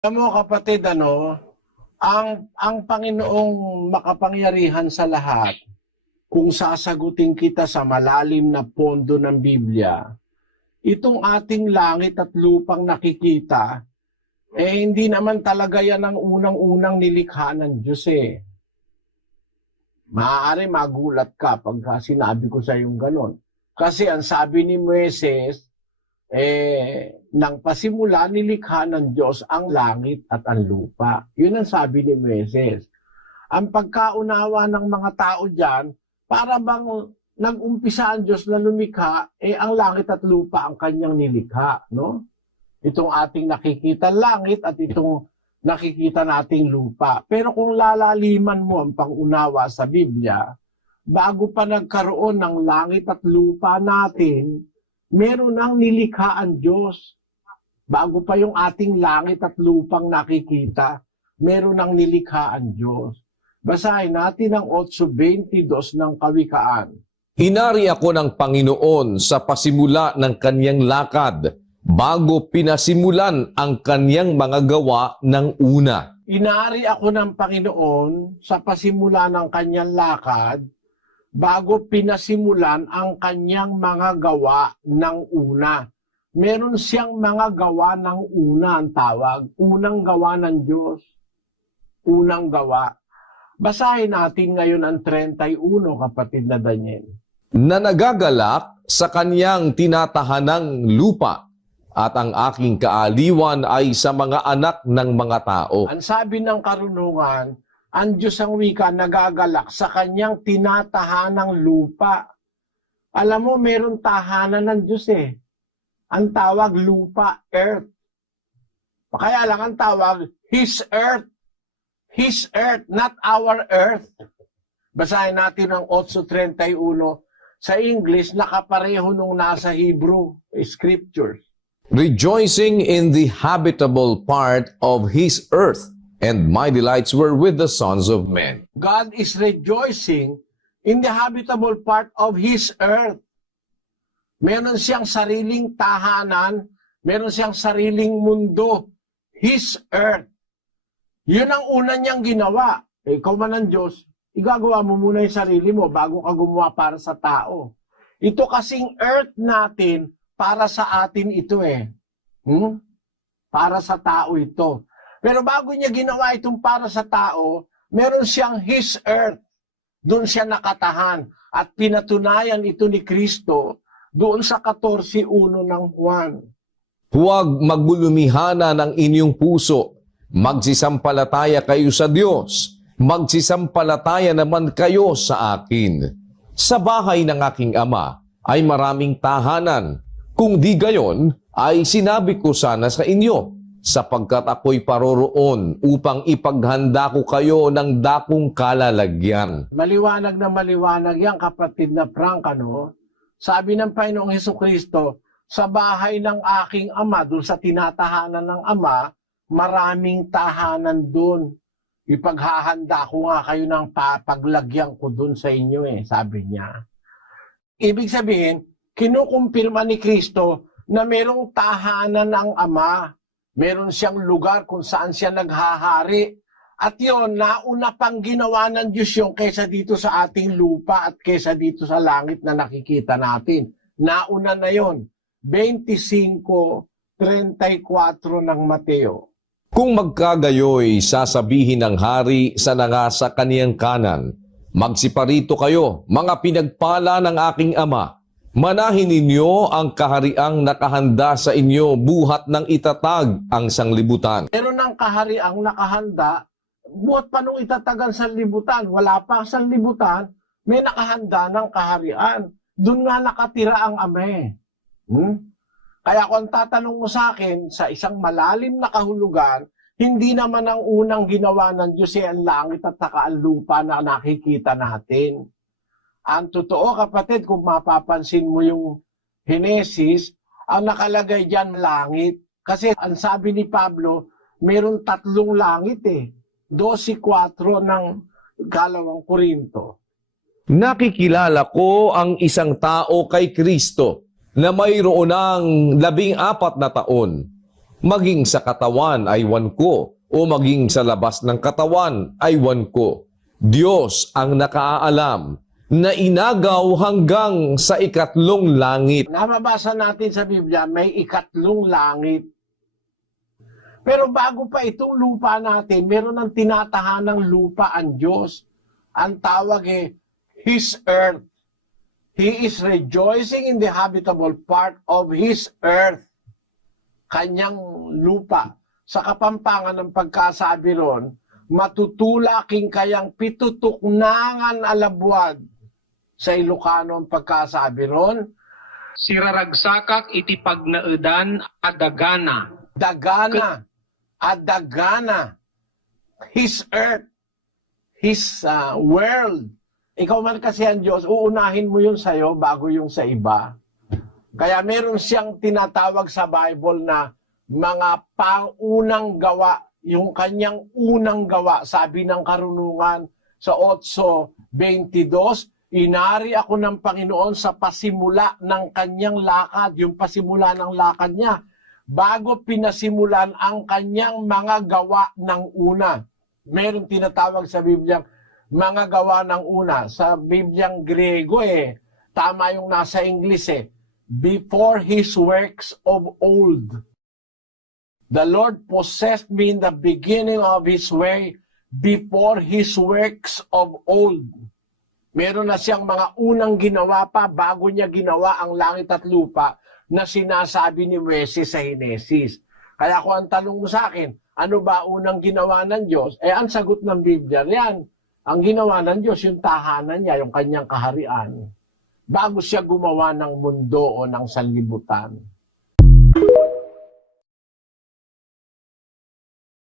Alam mo kapatid, ang Panginoong makapangyarihan sa lahat, kung sasagutin kita sa malalim na pondo ng Biblia, itong ating langit at lupang nakikita, hindi naman talaga yan ang unang-unang nilikha ng Diyos eh. Maaari magulat ka pagka sinabi ko sa iyong ganon. Kasi ang sabi ni Moises, nang pasimula nilikha ng Diyos ang langit at ang lupa. Yun ang sabi ni Moises. Ang pagkaunawa ng mga tao dyan, para bang nag-umpisa ang Diyos na lumikha, ang langit at lupa ang kanyang nilikha. No? Itong ating nakikita langit at itong nakikita nating lupa. Pero kung lalaliman mo ang pangunawa sa Biblia, bago pa nagkaroon ng langit at lupa natin, meron nang nilikha ang Diyos. Bago pa yung ating langit at lupang nakikita, meron nang nilikha ang Diyos. Basahin natin ang 8:22 ng Kawikaan. Inari ako ng Panginoon sa pasimula ng kanyang lakad, bago pinasimulan ang kanyang mga gawa ng una. Inari ako ng Panginoon sa pasimula ng kanyang lakad, bago pinasimulan ang kanyang mga gawa ng una. Meron siyang mga gawa ng una ang tawag. Unang gawa ng Diyos. Unang gawa. Basahin natin ngayon ang 31, kapatid na Daniel. Na nagagalak sa kanyang tinatahanang lupa, at ang aking kaaliwan ay sa mga anak ng mga tao. Ang sabi ng karunungan, ang Diyos ang wika nagagalak sa kanyang tinatahanang lupa. Alam mo, meron tahanan ng Diyos eh. Ang tawag lupa, earth. Kaya lang ang tawag, His earth. His earth, not our earth. Basahin natin ang 8:31. Sa English, nakapareho nung nasa Hebrew scriptures. Rejoicing in the habitable part of his earth, and my delights were with the sons of men. God is rejoicing in the habitable part of His earth. Meron siyang sariling tahanan, meron siyang sariling mundo, His earth. Yun ang una niyang ginawa. Ikaw man ang Diyos, igagawa mo muna yung sarili mo bago ka gumawa para sa tao. Ito kasing earth natin, para sa atin ito eh. Para sa tao ito. Pero bago niya ginawa itong para sa tao, meron siyang His earth. Doon siya nakatahan. At pinatunayan ito ni Kristo doon sa 14:1 ng Juan. Huwag maglulumihana ng inyong puso. Magsisampalataya kayo sa Diyos. Magsisampalataya naman kayo sa akin. Sa bahay ng aking ama ay maraming tahanan. Kung di gayon, ay sinabi ko sana sa inyo, sapagkat ako'y paroroon upang ipaghanda ko kayo ng dakong kalalagyan. Maliwanag na maliwanag yan, kapatid na Frank, Sabi ng Panginoong Hesukristo, sa bahay ng aking ama, doon sa tinatahanan ng ama, maraming tahanan doon. Ipaghahanda ko nga kayo ng paglagyan ko doon sa inyo sabi niya. Ibig sabihin, kinukumpirma ni Kristo na merong tahanan ng Ama. Meron siyang lugar kung saan siya naghahari. At yon, nauna pang ginawa ng Diyos yung kaysa dito sa ating lupa at kaysa dito sa langit na nakikita natin. Nauna na yon. 25:34 ng Mateo. Kung magkagayoy, sasabihin ng hari sa nangasa kaniyang kanan, magsiparito kayo, mga pinagpala ng aking ama. Manahin ninyo ang kahariang nakahanda sa inyo buhat ng itatag ang sanglibutan. Pero ng kahariang nakahanda, buhat pa nung itatagan sa libutan, wala pa sa libutan, may nakahanda ng kaharian. Doon nga nakatira ang Ama. Kaya kung tatanong mo sa akin, sa isang malalim na kahulugan, hindi naman ang unang ginawa ng Diyos ang langit at saka ang lupa na nakikita natin. Ang totoo, kapatid, kung mapapansin mo yung Henesis, ang nakalagay dyan langit. Kasi ang sabi ni Pablo, meron 3 langit 12:4 ng 2 Korinto. Nakikilala ko ang isang tao kay Kristo na mayroon ng 14 na taon. maging sa katawan ay wan ko, o maging sa labas ng katawan ay wan ko. Diyos ang nakaalam na inagaw hanggang sa ikatlong langit. Nababasa natin sa Biblia, may ikatlong langit. Pero bago pa itong lupa natin, meron ng tinatahanang lupa ang Diyos. Ang tawag His earth. He is rejoicing in the habitable part of His earth. Kanyang lupa. Sa kapampangan ng pagkasabi ron, matutulaking kayang pitutuknangan alabwad. Sa Ilocano ang pagkasabi ron, Siraragsakak iti pagnaedan adagana. Dagana. Adagana. His earth. His world. Ikaw man kasi ang Diyos, uunahin mo yun sa'yo bago yung sa iba. Kaya meron siyang tinatawag sa Bible na mga pangunang gawa, yung kanyang unang gawa, sabi ng karunungan sa 8:22, inari ako ng Panginoon sa pasimula ng kanyang lakad, yung pasimula ng lakad niya, bago pinasimulan ang kanyang mga gawa ng una. Meron tinatawag sa Biblia, mga gawa ng una. Sa Bibliang Griego tama yung nasa English before His works of old. The Lord possessed me in the beginning of His way before His works of old. Meron na siyang mga unang ginawa pa bago niya ginawa ang langit at lupa na sinasabi ni Moises sa Henesis. Kaya kung ang tanong mo sa akin, ano ba unang ginawa ng Diyos? Ang sagot ng Biblia riyan. Ang ginawa ng Diyos, yung tahanan niya, yung kanyang kaharian. Bago siya gumawa ng mundo o ng sanlibutan.